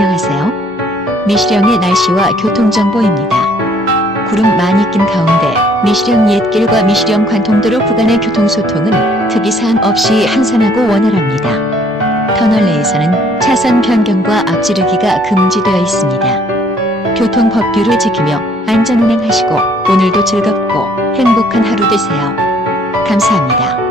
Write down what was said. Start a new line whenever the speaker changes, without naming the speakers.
안녕하세요. 미시령의 날씨와 교통정보입니다. 구름 많이 낀 가운데 미시령 옛길과 미시령 관통도로 구간의 교통소통은 특이사항 없이 한산하고 원활합니다. 터널 내에서는 차선 변경과 앞지르기가 금지되어 있습니다. 교통법규를 지키며 안전운행하시고 오늘도 즐겁고 행복한 하루 되세요. 감사합니다.